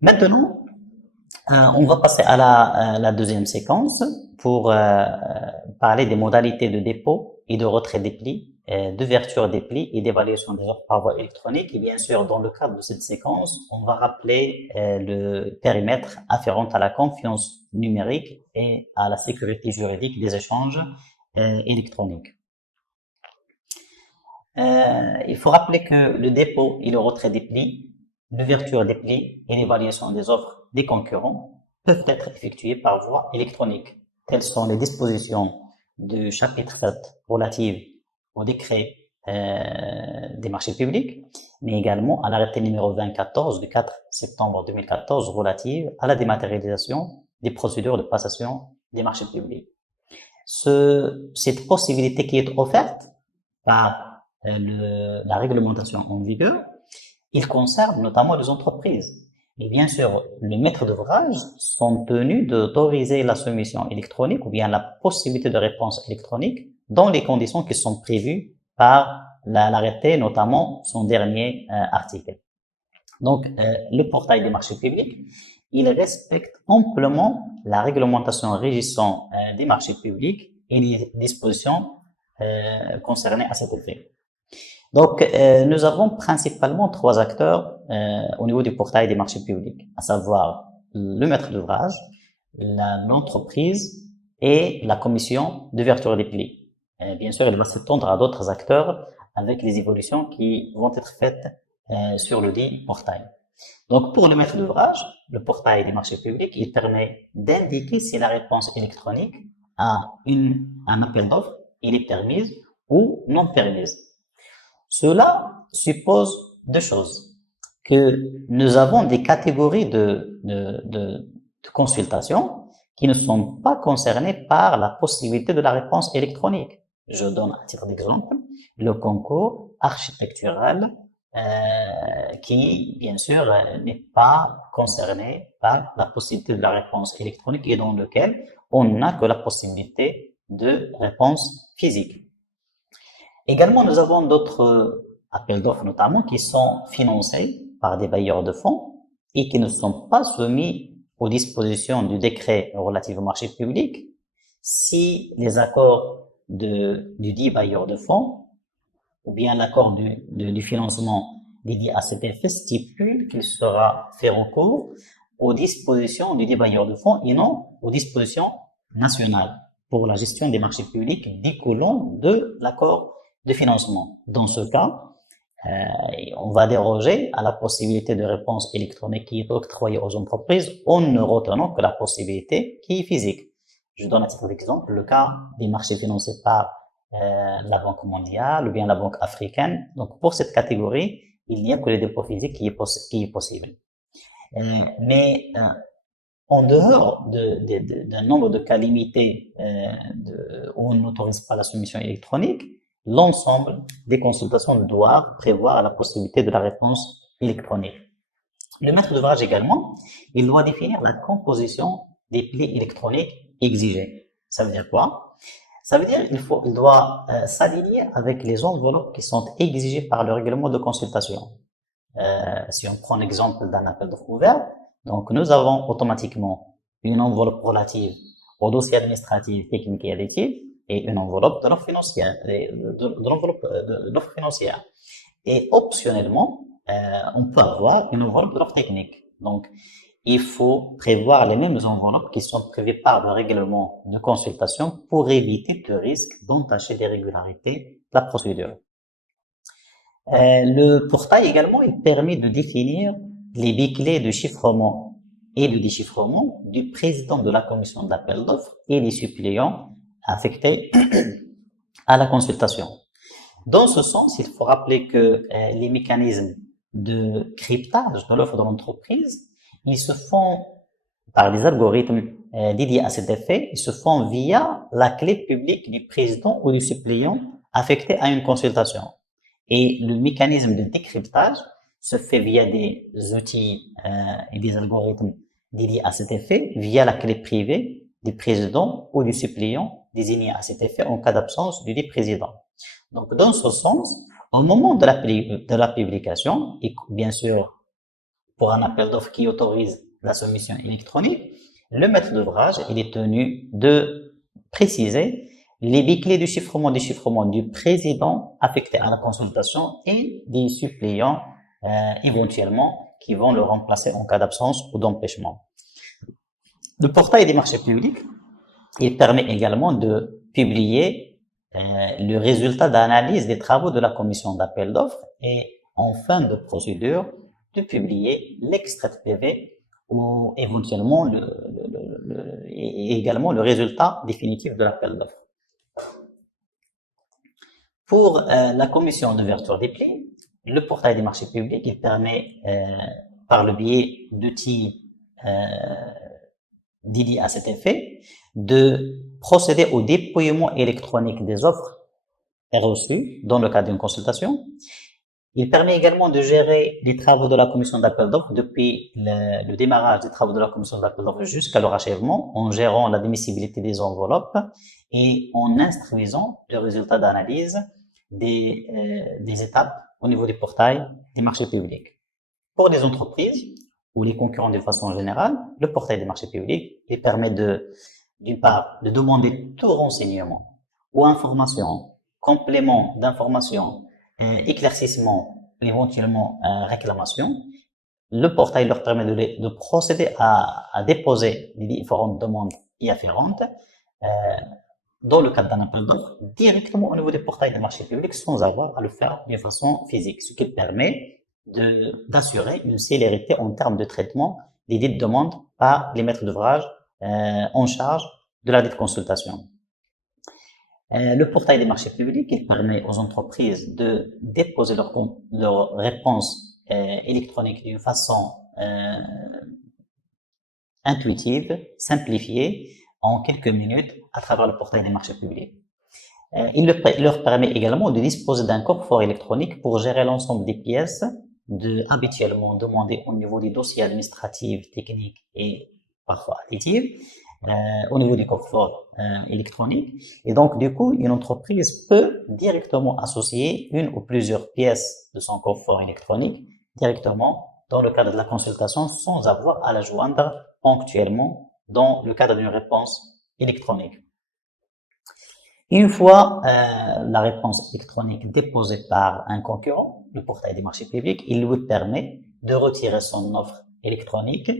Maintenant, on va passer à la deuxième séquence pour parler des modalités de dépôt et de retrait des plis, d'ouverture des plis et d'évaluation des offres par voie électronique. Et bien sûr, dans le cadre de cette séquence, on va rappeler le périmètre afférent à la confiance numérique et à la sécurité juridique des échanges électroniques. Il faut rappeler que le dépôt et le retrait des plis, l'ouverture des plis et l'évaluation des offres des concurrents peuvent être effectués par voie électronique. Telles sont les dispositions du chapitre 7 relatives au décret des marchés publics, mais également à l'arrêté numéro 2014 du 4 septembre 2014 relative à la dématérialisation des procédures de passation des marchés publics. Cette possibilité qui est offerte par la réglementation en vigueur, il concerne notamment les entreprises. Et bien sûr, les maîtres d'ouvrage sont tenus d'autoriser la soumission électronique ou bien la possibilité de réponse électronique dans les conditions qui sont prévues par l'arrêté, notamment son dernier article. Donc, le portail des marchés publics, il respecte amplement la réglementation régissant des marchés publics et les dispositions concernées à cet effet. Donc, nous avons principalement trois acteurs au niveau du portail des marchés publics, à savoir le maître d'ouvrage, l'entreprise et la commission d'ouverture des plis. Bien sûr, il va s'étendre à d'autres acteurs avec les évolutions qui vont être faites sur le dit portail. Donc, pour le maître d'ouvrage, le portail des marchés publics, il permet d'indiquer si la réponse électronique à un appel d'offres, il est permise ou non permise. Cela suppose deux choses. Que nous avons des catégories de consultation qui ne sont pas concernées par la possibilité de la réponse électronique. Je donne un titre d'exemple, le concours architectural qui, bien sûr, n'est pas concerné par la possibilité de la réponse électronique et dans lequel on n'a que la possibilité de réponse physique. Également, nous avons d'autres appels d'offres notamment qui sont financés par des bailleurs de fonds et qui ne sont pas soumis aux dispositions du décret relatif au marché public si les accords du dit bailleur de fonds ou bien l'accord du financement dédié à cet effet stipule qu'il sera fait recours aux dispositions du dit bailleur de fonds et non aux dispositions nationales pour la gestion des marchés publics découlant de l'accord de financement. Dans ce cas, on va déroger à la possibilité de réponse électronique qui est octroyée aux entreprises en ne retenant que la possibilité qui est physique. Je donne à titre d'exemple le cas des marchés financés par la Banque mondiale ou bien la Banque africaine. Donc, pour cette catégorie, il n'y a que le dépôt physique qui est possible. Mais en dehors d'un nombre de cas limités où on n'autorise pas la soumission électronique, l'ensemble des consultations doivent prévoir la possibilité de la réponse électronique. Le maître d'ouvrage également, il doit définir la composition des plis électroniques exigés. Ça veut dire quoi? Ça veut dire qu'il doit s'aligner avec les enveloppes qui sont exigées par le règlement de consultation. Si on prend l'exemple d'un appel d'offres ouvert, donc nous avons automatiquement une enveloppe relative au dossier administratif, technique et additif, et une enveloppe de l'offre financière, de l'offre financière. Et optionnellement, on peut avoir une enveloppe de l'offre technique. Donc, il faut prévoir les mêmes enveloppes qui sont prévues par le règlement de consultation pour éviter le risque d'entacher l'irrégularité de la procédure. Le portail également, il permet de définir les biclés de chiffrement et de déchiffrement du président de la commission d'appel d'offres et des suppléants affectés à la consultation. Dans ce sens, il faut rappeler que les mécanismes de cryptage de l'offre de l'entreprise, ils se font par des algorithmes dédiés à cet effet, ils se font via la clé publique du président ou du suppléant affecté à une consultation. Et le mécanisme de décryptage se fait via des outils et des algorithmes dédiés à cet effet, via la clé privée du président ou du suppléant désigné à cet effet en cas d'absence du dit président. Donc, dans ce sens, au moment de la publication, et bien sûr, pour un appel d'offres qui autorise la soumission électronique, le maître d'ouvrage, il est tenu de préciser les billets de chiffrement, déchiffrement du président affecté à la consultation et des suppléants éventuellement qui vont le remplacer en cas d'absence ou d'empêchement. Le portail des marchés publics, il permet également de publier le résultat d'analyse des travaux de la commission d'appel d'offres et en fin de procédure de publier l'extrait de PV ou éventuellement également le résultat définitif de l'appel d'offres. Pour la commission d'ouverture des plis, le portail des marchés publics, il permet par le biais d'outils dédiés à cet effet de procéder au dépouillement électronique des offres reçues dans le cadre d'une consultation. Il permet également de gérer les travaux de la commission d'appel d'offres depuis le démarrage des travaux de la commission d'appel d'offres jusqu'à leur achèvement, en gérant la démissibilité des enveloppes et en instruisant le résultat d'analyse des étapes au niveau du portail des marchés publics. Pour les entreprises ou les concurrents de façon générale, le portail des marchés publics il permet d'une part, de demander tout renseignement ou information, complément d'information, éclaircissement, éventuellement réclamation. Le portail leur permet de procéder à déposer les différentes demandes y afférentes dans le cadre d'un appel d'offres directement au niveau du portail des marchés publics sans avoir à le faire d'une façon physique, ce qui permet d'assurer une célérité en termes de traitement des dites demandes par les maîtres d'ouvrage en charge de la dite consultation. Le portail des marchés publics il permet aux entreprises de déposer leur réponse électronique d'une façon intuitive, simplifiée, en quelques minutes à travers le portail des marchés publics. Il leur permet également de disposer d'un coffre-fort électronique pour gérer l'ensemble des pièces habituellement demandées au niveau des dossiers administratifs, techniques et parfois additives, au niveau du coffre-fort électronique. Et donc, du coup, une entreprise peut directement associer une ou plusieurs pièces de son coffre-fort électronique directement dans le cadre de la consultation sans avoir à la joindre ponctuellement dans le cadre d'une réponse électronique. Une fois la réponse électronique déposée par un concurrent, le portail des marchés publics, il lui permet de retirer son offre électronique,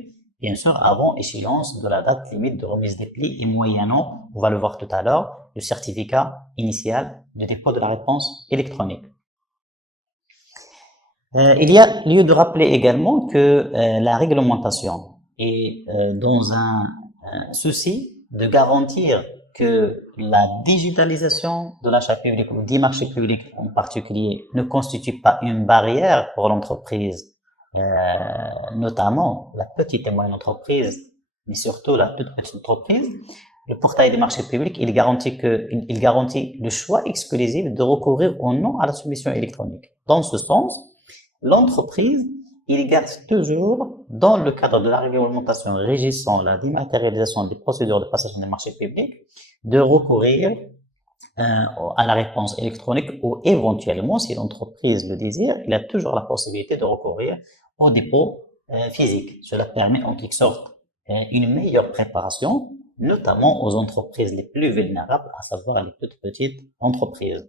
bien sûr, avant échéance de la date limite de remise des plis et moyennant, on va le voir tout à l'heure, le certificat initial de dépôt de la réponse électronique. Il y a lieu de rappeler également que la réglementation est dans un souci de garantir que la digitalisation de l'achat public ou des marchés publics en particulier ne constitue pas une barrière pour l'entreprise, notamment la petite et moyenne entreprise, mais surtout la toute petite entreprise. Le portail des marchés publics, il garantit le choix exclusif de recourir ou non à la soumission électronique. Dans ce sens, l'entreprise, il garde toujours, dans le cadre de la réglementation régissant la dématérialisation des procédures de passation des marchés publics, de recourir à la réponse électronique ou éventuellement, si l'entreprise le désire, il a toujours la possibilité de recourir au dépôt physique. Cela permet en quelque sorte une meilleure préparation, notamment aux entreprises les plus vulnérables, à savoir les toutes petites entreprises.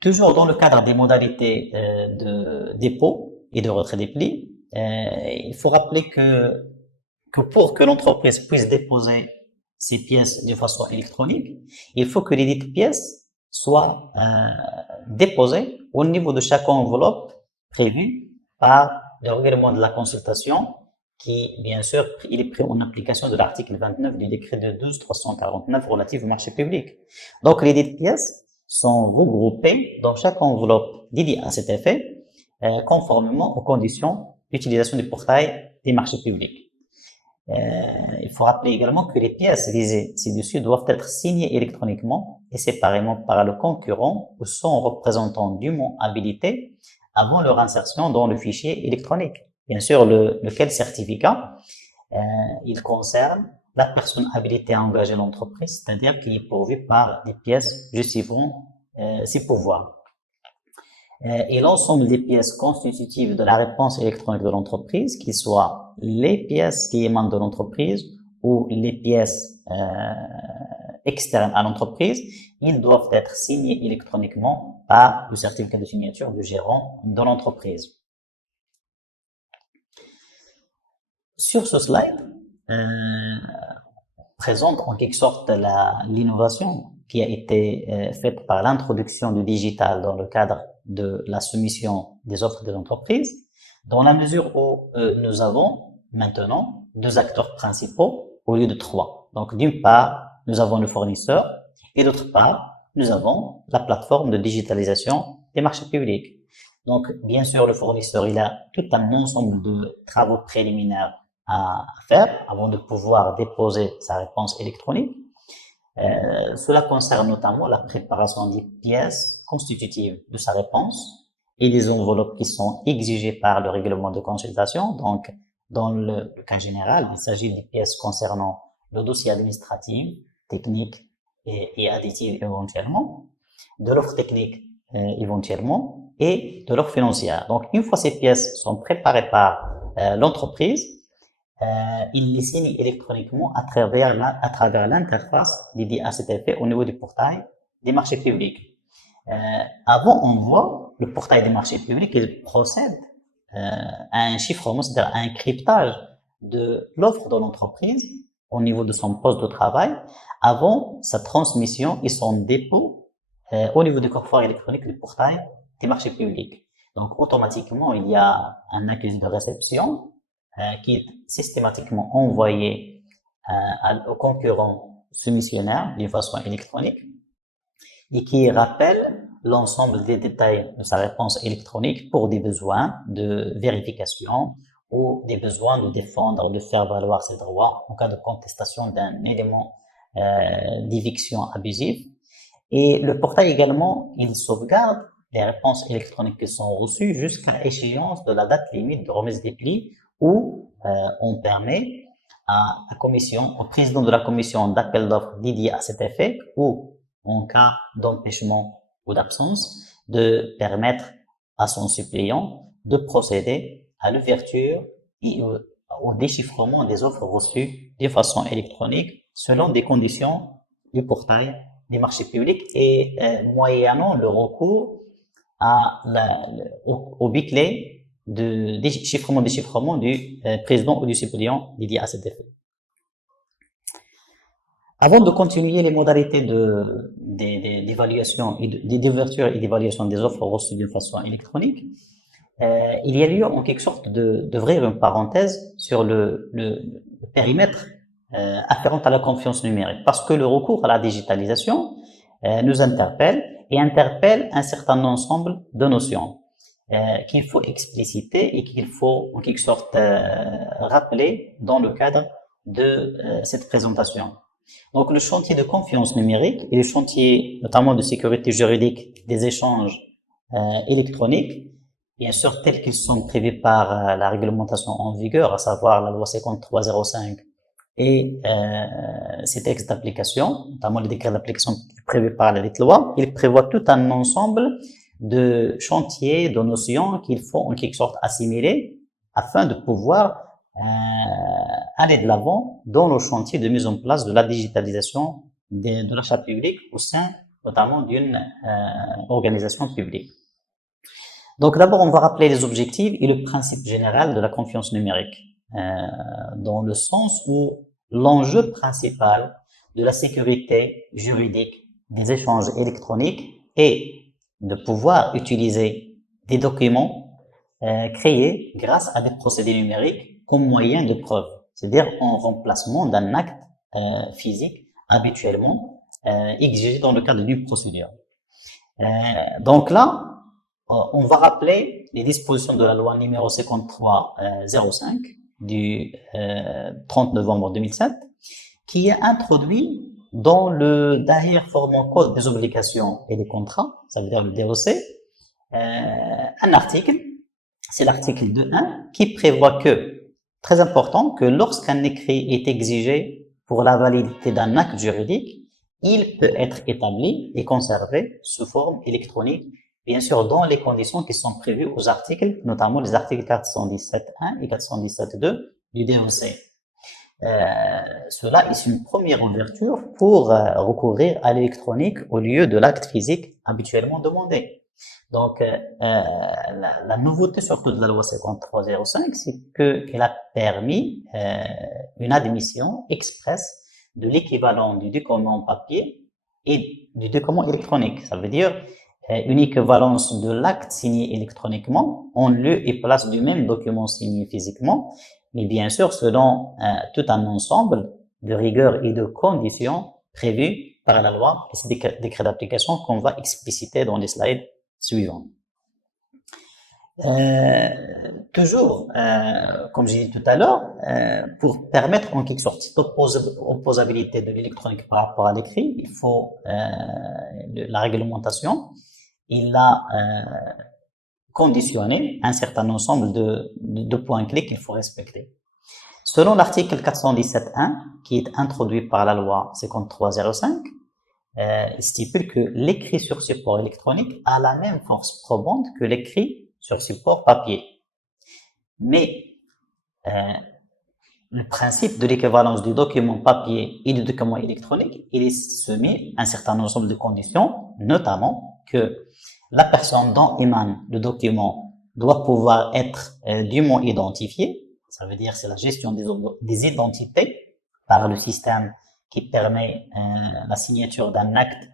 Toujours dans le cadre des modalités de dépôt et de retrait des plis, il faut rappeler que pour que l'entreprise puisse déposer ces pièces de façon électronique, il faut que les dites pièces soient déposées au niveau de chaque enveloppe prévue par le règlement de la consultation qui, bien sûr, il est pris en application de l'article 29 du décret de 12-349 relatif au marché public. Donc, les dites pièces sont regroupées dans chaque enveloppe dédiée à cet effet, conformément aux conditions d'utilisation du portail des marchés publics. Il faut rappeler également que les pièces visées ci-dessus doivent être signées électroniquement et séparément par le concurrent ou son représentant dûment habilité avant leur insertion dans le fichier électronique. Bien sûr, lequel certificat, il concerne la personne habilitée à engager l'entreprise, c'est-à-dire qui est pourvue par des pièces justifiant ses pouvoirs. et l'ensemble des pièces constitutives de la réponse électronique de l'entreprise, qu'ils soient les pièces qui émanent de l'entreprise ou les pièces externes à l'entreprise, ils doivent être signés électroniquement par le certificat de signature du gérant de l'entreprise. Sur ce slide, présente en quelque sorte l'innovation qui a été faite par l'introduction du digital dans le cadre de la soumission des offres des entreprises, dans la mesure où nous avons maintenant 2 acteurs principaux au lieu de 3. Donc, d'une part, nous avons le fournisseur et d'autre part, nous avons la plateforme de digitalisation des marchés publics. Donc, bien sûr, le fournisseur, il a tout un ensemble de travaux préliminaires à faire avant de pouvoir déposer sa réponse électronique. Cela concerne notamment la préparation des pièces constitutives de sa réponse et des enveloppes qui sont exigées par le règlement de consultation. Donc, dans le cas général, il s'agit des pièces concernant le dossier administratif, technique et additif éventuellement, de l'offre technique éventuellement et de l'offre financière. Donc, une fois ces pièces sont préparées par l'entreprise, il les signe électroniquement à travers l'interface dédiée à cet effet au niveau du portail des marchés publics. Avant, on voit le portail des marchés publics, il procède à un chiffrement, c'est-à-dire à un cryptage de l'offre de l'entreprise au niveau de son poste de travail, avant sa transmission et son dépôt au niveau du coffre électronique du portail des marchés publics. Donc, automatiquement, il y a un accusé de réception qui est systématiquement envoyé au concurrent soumissionnaire d'une façon électronique et qui rappelle l'ensemble des détails de sa réponse électronique pour des besoins de vérification ou des besoins de défendre, de faire valoir ses droits en cas de contestation d'un élément d'éviction abusive. Et le portail également, il sauvegarde les réponses électroniques qui sont reçues jusqu'à échéance de la date limite de remise des plis où on permet à la commission, au président de la commission d'appel d'offres dédiée à cet effet ou en cas d'empêchement ou d'absence, de permettre à son suppléant de procéder à l'ouverture et au déchiffrement des offres reçues de façon électronique selon des conditions du portail des marchés publics et moyennant le recours au biclé de déchiffrement du président ou du suppléant dédié à cet effet. Avant de continuer les modalités d'évaluation, d'ouverture et d'évaluation des offres reçues d'une façon électronique, il y a lieu en quelque sorte d'ouvrir une parenthèse sur le périmètre afférent à la confiance numérique, parce que le recours à la digitalisation nous interpelle et interpelle un certain ensemble de notions qu'il faut expliciter et qu'il faut en quelque sorte rappeler dans le cadre de cette présentation. Donc, le chantier de confiance numérique et le chantier notamment de sécurité juridique des échanges électroniques, bien sûr tels qu'ils sont prévus par la réglementation en vigueur, à savoir la loi 5305 et ces textes d'application, notamment les décrets d'application prévus par la loi, il prévoit tout un ensemble de chantiers, de notions qu'il faut en quelque sorte assimiler afin de pouvoir aller de l'avant dans le chantier de mise en place de la digitalisation de l'achat public au sein notamment d'une organisation publique. Donc d'abord, on va rappeler les objectifs et le principe général de la confiance numérique, dans le sens où l'enjeu principal de la sécurité juridique des échanges électroniques est de pouvoir utiliser des documents créés grâce à des procédés numériques comme moyen de preuve, c'est-à-dire en remplacement d'un acte physique habituellement exigé dans le cadre d'une procédure. Donc là, on va rappeler les dispositions de la loi numéro 5305 du 30 novembre 2007 qui a introduit dans le derrière formant code des obligations et des contrats, ça veut dire le DOC, un article, c'est l'article 2.1 qui prévoit que, très important, que lorsqu'un écrit est exigé pour la validité d'un acte juridique, il peut être établi et conservé sous forme électronique bien sûr, dans les conditions qui sont prévues aux articles, notamment les articles 417.1 et 417.2 du DOC. Cela est une première ouverture pour recourir à l'électronique au lieu de l'acte physique habituellement demandé. Donc, la nouveauté surtout de la loi 5305, c'est qu'elle a permis une admission expresse de l'équivalent du document papier et du document électronique. Ça veut dire une équivalence de l'acte signé électroniquement en lieu et place du même document signé physiquement, mais bien sûr selon tout un ensemble de rigueurs et de conditions prévues par la loi et ces décrets d'application qu'on va expliciter dans les slides suivants. Toujours, comme j'ai dit tout à l'heure, pour permettre en quelque sorte cette opposabilité de l'électronique par rapport à l'écrit, il faut la réglementation. Il a conditionné un certain ensemble de points clés qu'il faut respecter. Selon l'article 417.1, qui est introduit par la loi 5305, il stipule que l'écrit sur support électronique a la même force probante que l'écrit sur support papier. Mais le principe de l'équivalence du document papier et du document électronique, il est soumis à un certain ensemble de conditions, notamment que la personne dont émane le document doit pouvoir être dûment identifiée. Ça veut dire c'est la gestion des identités par le système qui permet la signature d'un acte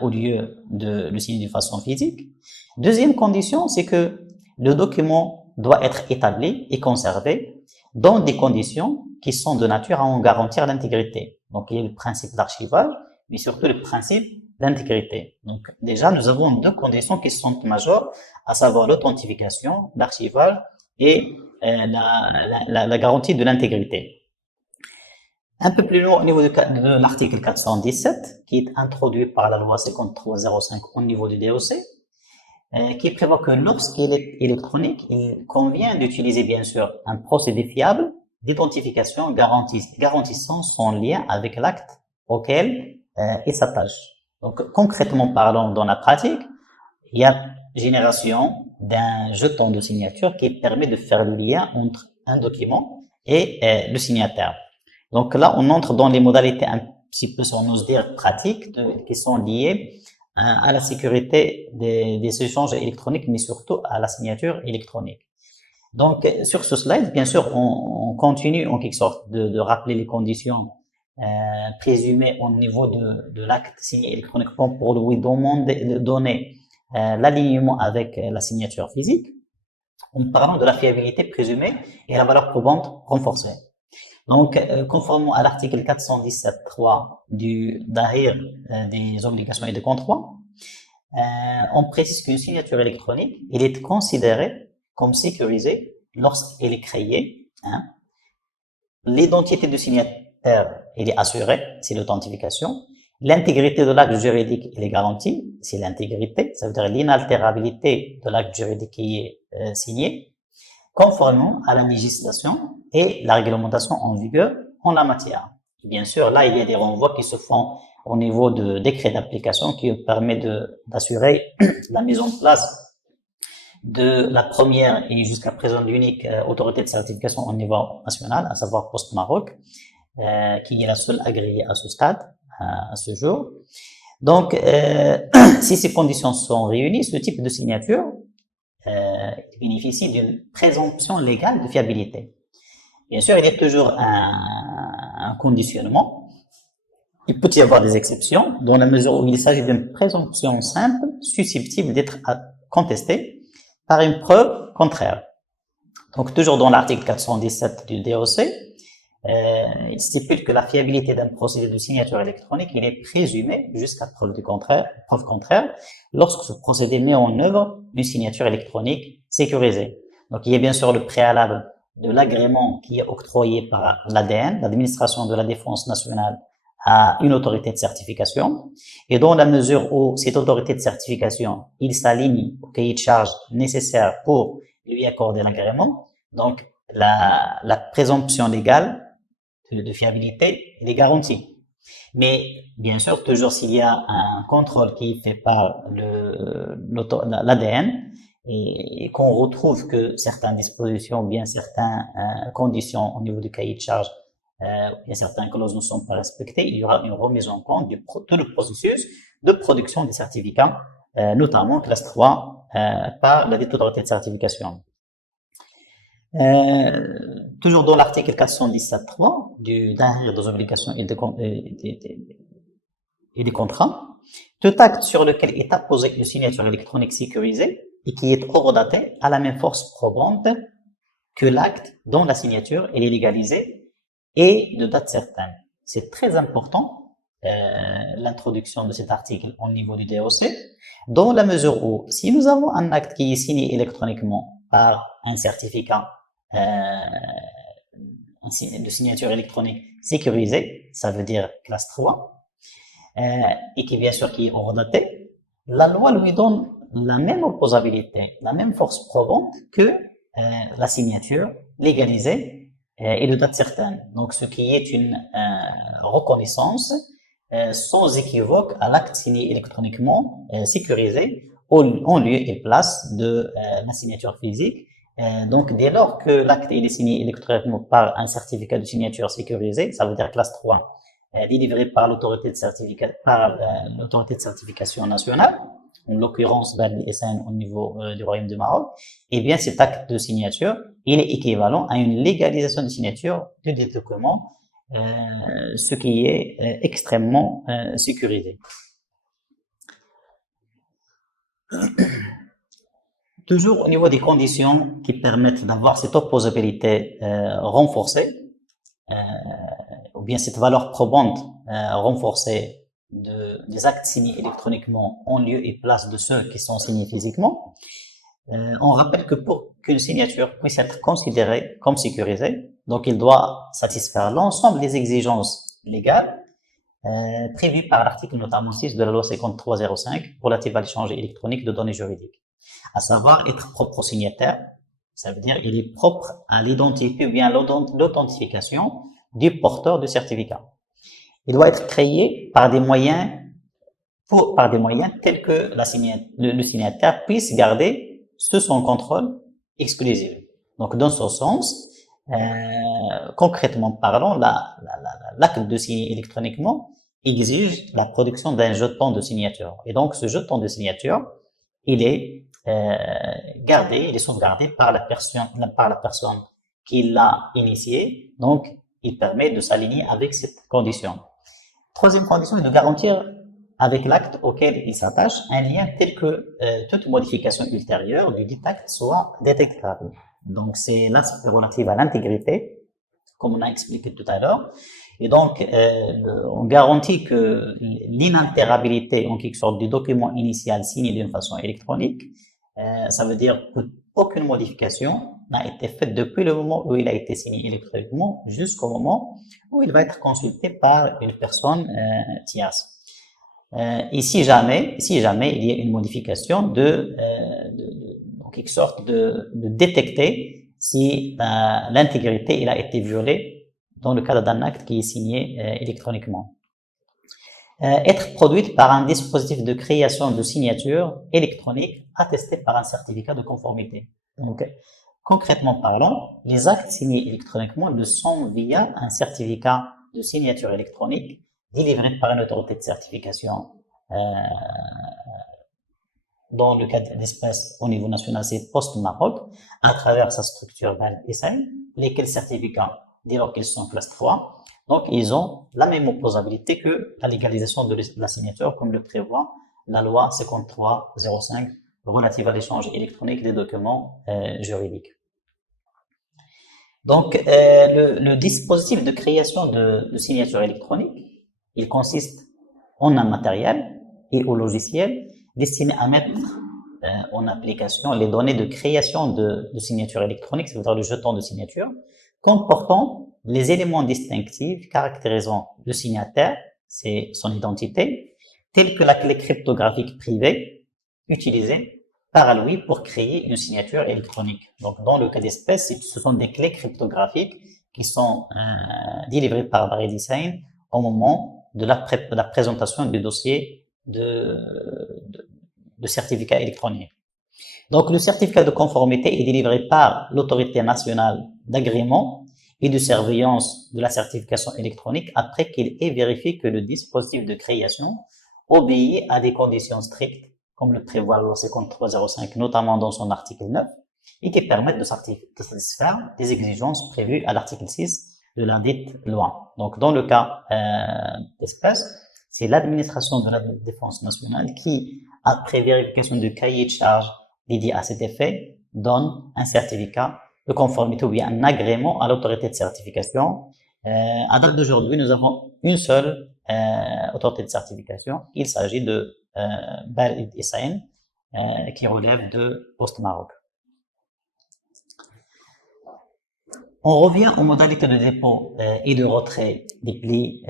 au lieu de le signer de façon physique. Deuxième condition, c'est que le document doit être établi et conservé dans des conditions qui sont de nature à en garantir l'intégrité. Donc, il y a le principe d'archivage, mais surtout le principe d'intégrité. Donc, déjà, nous avons deux conditions qui sont majeures, à savoir l'authentification, l'archivage et la garantie de l'intégrité. Un peu plus loin au niveau de l'article 417, qui est introduit par la loi 5305 au niveau du DOC, qui prévoit que lorsqu'il est électronique, il convient d'utiliser bien sûr un procédé fiable d'identification garantissant son lien avec l'acte auquel il s'attache. Donc concrètement parlant, dans la pratique, il y a génération d'un jeton de signature qui permet de faire le lien entre un document et le signataire. Donc là, on entre dans les modalités un petit peu, si on ose dire, pratiques qui sont liées à la sécurité des échanges électroniques, mais surtout à la signature électronique. Donc, sur ce slide, bien sûr, on continue en quelque sorte de rappeler les conditions présumées au niveau de l'acte signé électroniquement pour lui donner l'alignement avec la signature physique, en parlant de la fiabilité présumée et la valeur probante renforcée. Donc, conformément à l'article 417.3 du DAHIR des obligations et des contrats, on précise qu'une signature électronique, elle est considérée comme sécurisée lorsqu'elle est créée. L'identité du signataire, elle est assurée, c'est l'authentification. L'intégrité de l'acte juridique, elle est garantie, c'est l'intégrité, ça veut dire l'inaltérabilité de l'acte juridique qui est signé, conformément à la législation et la réglementation en vigueur en la matière. Et bien sûr, là, il y a des renvois qui se font au niveau de décrets d'application qui permet d'assurer la mise en place de la première et jusqu'à présent l'unique autorité de certification au niveau national, à savoir Poste Maroc, qui est la seule agréée à ce stade, à ce jour. Donc, si ces conditions sont réunies, ce type de signature bénéficie d'une présomption légale de fiabilité. Bien sûr, il y a toujours un conditionnement. Il peut y avoir des exceptions, dans la mesure où il s'agit d'une présomption simple, susceptible d'être contestée par une preuve contraire. Donc, toujours dans l'article 417 du DOC, il stipule que la fiabilité d'un procédé de signature électronique, il est présumé jusqu'à preuve contraire, lorsque ce procédé met en œuvre une signature électronique sécurisée. Donc, il y a bien sûr le préalable de l'agrément qui est octroyé par l'ADN, l'administration de la défense nationale, à une autorité de certification. Et dans la mesure où cette autorité de certification, il s'aligne au cahier de charge nécessaire pour lui accorder l'agrément, donc la présomption légale de fiabilité, elle est garantie. Mais bien sûr, toujours s'il y a un contrôle qui est fait par l'ADN et qu'on retrouve que certaines dispositions, bien certaines conditions au niveau du cahier de charge, bien certaines clauses ne sont pas respectées, il y aura une remise en compte de tout le processus de production des certificats, notamment classe 3, par la autorité de certification. Toujours dans l'article 417.3 d'un des obligations et des contrats, tout acte sur lequel est apposée une signature électronique sécurisée et qui est horodaté à la même force probante que l'acte dont la signature est légalisée et de date certaine. C'est très important, l'introduction de cet article au niveau du DOC, dans la mesure où si nous avons un acte qui est signé électroniquement par un certificat de signature électronique sécurisée, ça veut dire classe 3, et qui bien sûr qui est horodaté, la loi lui donne la même opposabilité, la même force probante que la signature légalisée et de date certaine. Donc ce qui est une reconnaissance sans équivoque à l'acte signé électroniquement sécurisé en lieu et place de la signature physique. Donc dès lors que l'acte est signé électroniquement par un certificat de signature sécurisé, ça veut dire classe 3, délivré par l'autorité de certification nationale, en l'occurrence BAD-SN au niveau du Royaume du Maroc, eh bien cet acte de signature, il est équivalent à une légalisation de signature de des documents, ce qui est extrêmement sécurisé. Toujours au niveau des conditions qui permettent d'avoir cette opposabilité renforcée, ou bien cette valeur probante renforcée des actes signés électroniquement en lieu et place de ceux qui sont signés physiquement, on rappelle que pour qu'une signature puisse être considérée comme sécurisée, donc il doit satisfaire l'ensemble des exigences légales prévues par l'article notamment 6 de la loi 5305 relative à l'échange électronique de données juridiques, à savoir être propre au signataire, ça veut dire il est propre à l'identité ou bien l'authentification du porteur du certificat. Il doit être créé par des moyens tels que le signataire puisse garder sous son contrôle exclusif. Donc, dans ce sens, concrètement parlant, l'acte de signer électroniquement exige la production d'un jeton de signature. Et donc, ce jeton de signature, il est il est sauvegardé par la personne qui l'a initié. Donc, il permet de s'aligner avec cette condition. Troisième condition est de garantir avec l'acte auquel il s'attache un lien tel que toute modification ultérieure du dit acte soit détectable. Donc, c'est l'aspect relatif à l'intégrité, comme on a expliqué tout à l'heure. Et donc, on garantit que l'inaltérabilité, en quelque sorte, du document initial signé d'une façon électronique, ça veut dire qu'aucune modification n'a été faite depuis le moment où il a été signé électroniquement jusqu'au moment où il va être consulté par une personne tierce. Et si jamais il y a une modification en quelque sorte de détecter si l'intégrité il a été violée dans le cadre d'un acte qui est signé électroniquement. Être produite par un dispositif de création de signature électronique attesté par un certificat de conformité. Donc, concrètement parlant, les actes signés électroniquement le sont via un certificat de signature électronique délivré par une autorité de certification. Dans le cas d'espèce au niveau national, c'est Poste Maroc, à travers sa structure BAD-SN, lesquels certificats, dès lors qu'ils sont classe 3, donc ils ont la même opposabilité que la légalisation de la signature, comme le prévoit la loi 5305 relative à l'échange électronique des documents juridiques. Donc, le dispositif de création de signature électronique, il consiste en un matériel et au logiciel destiné à mettre en application les données de création de signature électronique, c'est-à-dire le jeton de signature, comportant les éléments distinctifs caractérisant le signataire, c'est son identité, tels que la clé cryptographique privée utilisée par lui pour créer une signature électronique. Donc, dans le cas d'espèce, ce sont des clés cryptographiques qui sont délivrées par BAD-SN au moment de la présentation du dossier de certificat électronique. Donc, le certificat de conformité est délivré par l'autorité nationale d'agrément et de surveillance de la certification électronique après qu'il ait vérifié que le dispositif de création obéit à des conditions strictes, comme le prévoit la loi 5305, notamment dans son article 9, et qui permettent de satisfaire des exigences prévues à l'article 6 de la dite loi. Donc, dans le cas d'espèce, c'est l'administration de la défense nationale qui, après vérification du cahier de charge dédié à cet effet, donne un certificat de conformité ou bien un agrément à l'autorité de certification. À date d'aujourd'hui, nous avons une seule autorité de certification. Il s'agit de Balid Hussein, qui relève de Post-Maroc. On revient aux modalités de dépôt et de retrait des plis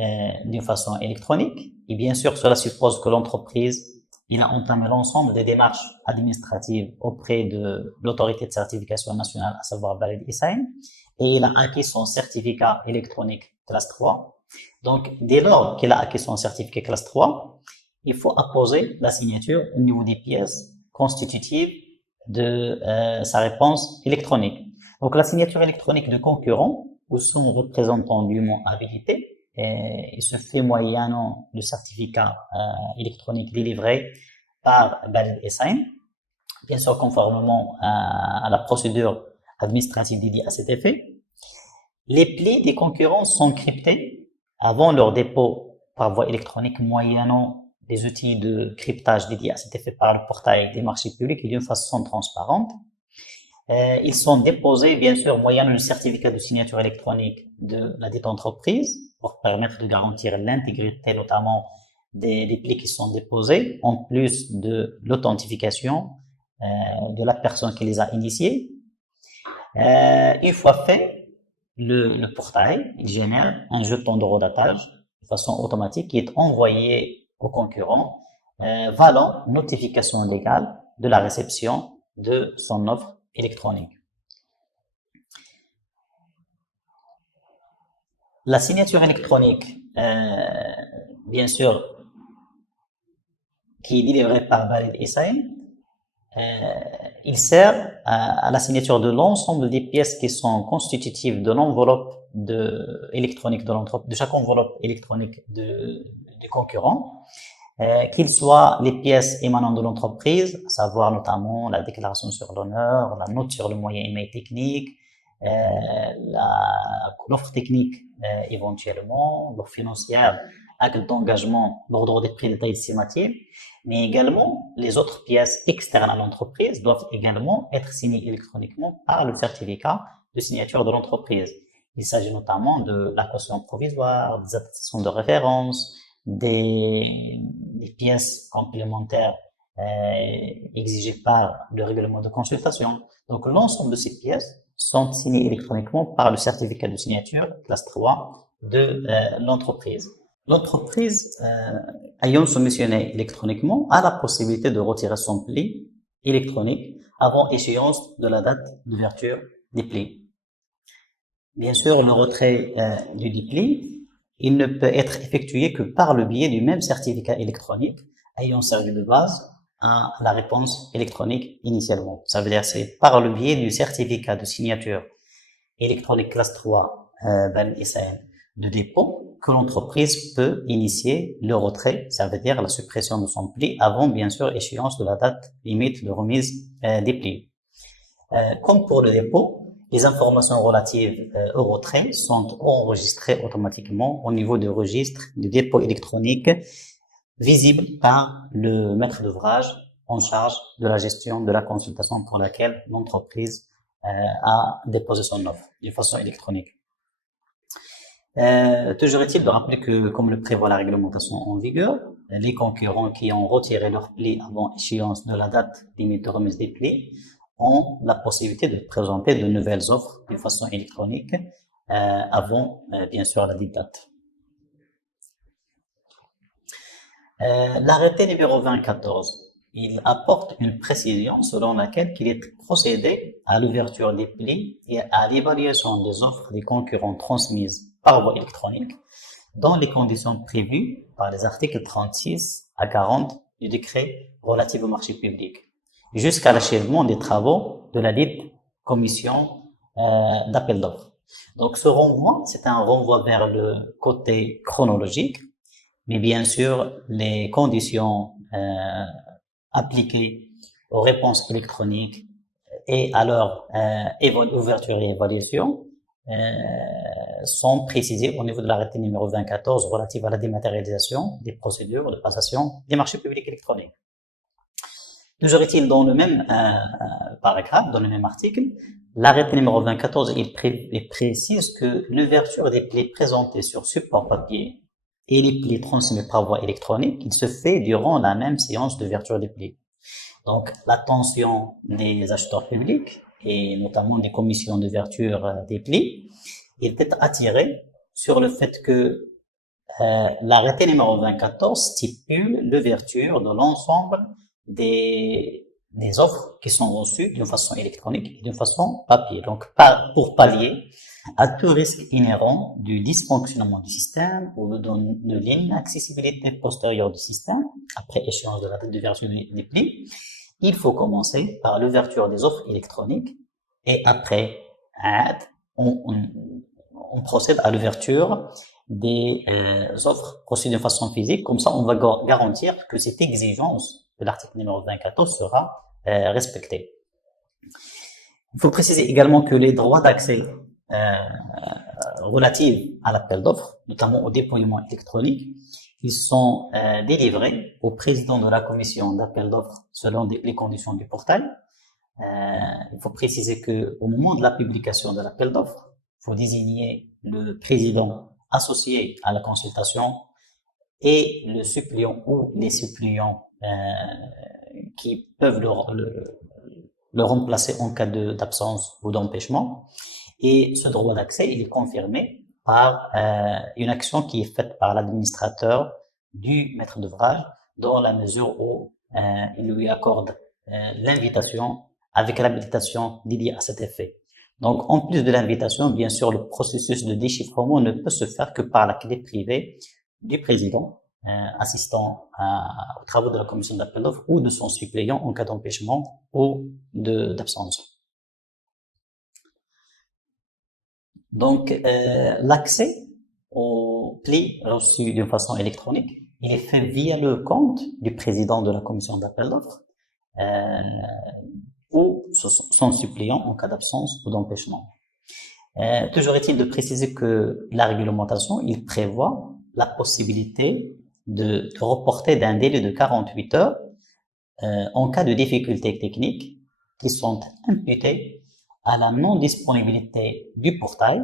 d'une façon électronique. Et bien sûr, cela suppose que l'entreprise il a entamé l'ensemble des démarches administratives auprès de l'autorité de certification nationale, à savoir Balid Hussein, et il a acquis son certificat électronique classe 3. Donc, dès lors qu'il a acquis son certificat classe 3, il faut apposer la signature au niveau des pièces constitutives de sa réponse électronique. Donc, la signature électronique de concurrent ou son représentant dûment habilité, il se fait moyennant le certificat électronique délivré par Balid Hussein, bien sûr conformément à la procédure administrative dédiée à cet effet. Les plis des concurrents sont cryptés avant leur dépôt par voie électronique moyennant des outils de cryptage dédiés à cet effet par le portail des marchés publics et d'une façon transparente. Ils sont déposés, bien sûr, moyennant le certificat de signature électronique de la dite entreprise pour permettre de garantir l'intégrité, notamment des plis qui sont déposés, en plus de l'authentification de la personne qui les a initiés. Une fois fait, le portail il génère un jeton de redatage de façon automatique qui est envoyé au concurrent, valant notification légale de la réception de son offre électronique. La signature électronique, bien sûr, qui est délivrée par Balid Hussein, il sert à la signature de l'ensemble des pièces qui sont constitutives de l'enveloppe électronique de chaque enveloppe électronique du concurrent, qu'ils soient les pièces émanant de l'entreprise, à savoir notamment la déclaration sur l'honneur, la note sur le moyen email technique, l'offre technique éventuellement, l'offre financière, acte d'engagement, l'ordre des prix détaillés estimatifs, mais également les autres pièces externes à l'entreprise doivent également être signées électroniquement par le certificat de signature de l'entreprise. Il s'agit notamment de la caution provisoire, des attestations de référence, des pièces complémentaires exigées par le règlement de consultation. Donc l'ensemble de ces pièces sont signées électroniquement par le certificat de signature classe 3 de l'entreprise. L'entreprise ayant soumissionné électroniquement a la possibilité de retirer son pli électronique avant échéance de la date d'ouverture des plis. Bien sûr, le retrait du pli il ne peut être effectué que par le biais du même certificat électronique ayant servi de base à la réponse électronique initialement. Ça veut dire c'est par le biais du certificat de signature électronique classe 3 Balid Hussein de dépôt que l'entreprise peut initier le retrait, ça veut dire la suppression de son pli avant bien sûr échéance de la date limite de remise des plis. Comme pour le dépôt, les informations relatives au retrait sont enregistrées automatiquement au niveau du registre du dépôt électronique visible par le maître d'ouvrage en charge de la gestion de la consultation pour laquelle l'entreprise a déposé son offre de façon électronique. Toujours est-il de rappeler que, comme le prévoit la réglementation en vigueur, les concurrents qui ont retiré leurs plis avant échéance de la date limite de remise des plis ont la possibilité de présenter de nouvelles offres de façon électronique avant, bien sûr, la dite date. L'arrêté numéro 2014, il apporte une précision selon laquelle il est procédé à l'ouverture des plis et à l'évaluation des offres des concurrents transmises par voie électronique dans les conditions prévues par les articles 36 à 40 du décret relatif au marché public, jusqu'à l'achèvement des travaux de la dite commission d'appel d'offres. Donc ce renvoi, c'est un renvoi vers le côté chronologique, mais bien sûr, les conditions appliquées aux réponses électroniques et à leur ouverture et évaluation sont précisées au niveau de l'arrêté numéro 2014 relatif à la dématérialisation des procédures de passation des marchés publics électroniques. Toujours est-il dans le même paragraphe, dans le même article, l'arrêté numéro 2014, il précise que l'ouverture des plis présentés sur support papier et les plis transmis par voie électronique, il se fait durant la même séance d'ouverture des plis. Donc, l'attention des acheteurs publics et notamment des commissions d'ouverture des plis, il est attiré sur le fait que l'arrêté numéro 2014 stipule l'ouverture de l'ensemble des offres qui sont reçues d'une façon électronique et d'une façon papier. Donc, pour pallier à tout risque inhérent du dysfonctionnement du système ou de l'inaccessibilité postérieure du système, après échéance de la date d'ouverture des plis, il faut commencer par l'ouverture des offres électroniques et après, on procède à l'ouverture des offres reçues de façon physique. Comme ça, on va garantir que cette exigence de l'article numéro 2014 sera respectée. Il faut préciser également que les droits d'accès relatifs à l'appel d'offres, notamment au déploiement électronique, ils sont délivrés au président de la commission d'appel d'offres selon les conditions du portail. Il faut préciser que au moment de la publication de l'appel d'offres, il faut désigner le président associé à la consultation et le suppléant ou les suppléants qui peuvent le remplacer en cas d'absence ou d'empêchement. Et ce droit d'accès, il est confirmé par une action qui est faite par l'administrateur du maître d'ouvrage dans la mesure où il lui accorde l'invitation avec l'habilitation dédiée à cet effet. Donc, en plus de l'invitation, bien sûr, le processus de déchiffrement ne peut se faire que par la clé privée du président assistant aux travaux de la commission d'appel d'offres ou de son suppléant en cas d'empêchement ou d'absence. Donc, l'accès aux plis reçus d'une façon électronique, il est fait via le compte du président de la commission d'appel d'offres ou son suppléant en cas d'absence ou d'empêchement. Toujours est-il de préciser que la réglementation, il prévoit la possibilité de reporter d'un délai de 48 heures en cas de difficultés techniques qui sont imputées à la non-disponibilité du portail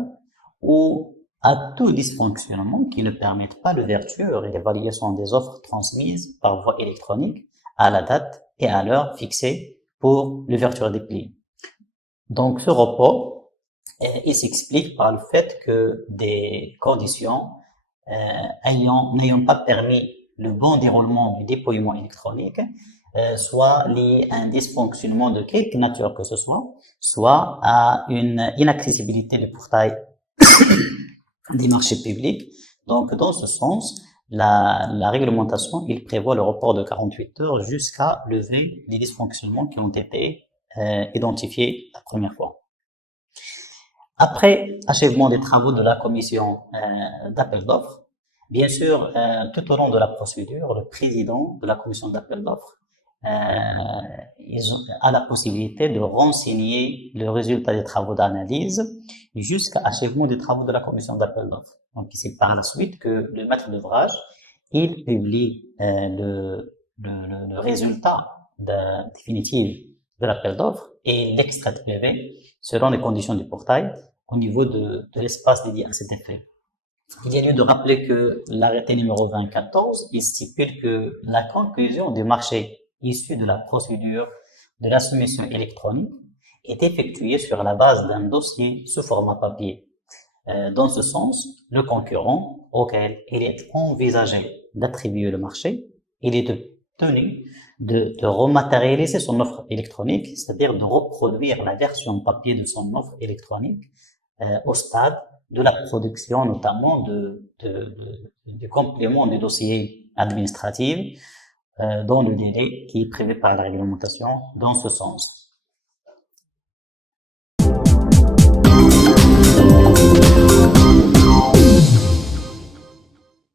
ou à tout dysfonctionnement qui ne permette pas l'ouverture et l'évaluation des offres transmises par voie électronique à la date et à l'heure fixée pour l'ouverture des plis. Donc, ce report, il s'explique par le fait que des conditions n'ayant pas permis le bon déroulement du déploiement électronique, soit liées à un dysfonctionnement de quelque nature que ce soit à une inaccessibilité du portail des marchés publics. Donc, dans ce sens, la réglementation, il prévoit le report de 48 heures jusqu'à lever les dysfonctionnements qui ont été identifiés la première fois. Après achèvement des travaux de la commission d'appel d'offres, bien sûr, tout au long de la procédure, le président de la commission d'appel d'offres a la possibilité de renseigner le résultat des travaux d'analyse jusqu'à achèvement des travaux de la commission d'appel d'offres. Donc, c'est par la suite que le maître d'ouvrage, il publie le résultat définitif de l'appel d'offres et l'extrait de PV selon les conditions du portail au niveau de l'espace dédié à cet effet. Il y a lieu de rappeler que l'arrêté numéro 2014, il stipule que la conclusion du marché issu de la procédure de la soumission électronique est effectuée sur la base d'un dossier sous format papier. Dans ce sens, le concurrent auquel il est envisagé d'attribuer le marché, il est tenu de rematérialiser son offre électronique, c'est-à-dire de reproduire la version papier de son offre électronique au stade de la production notamment du complément du dossier administratif dans le délai qui est prévu par la réglementation dans ce sens.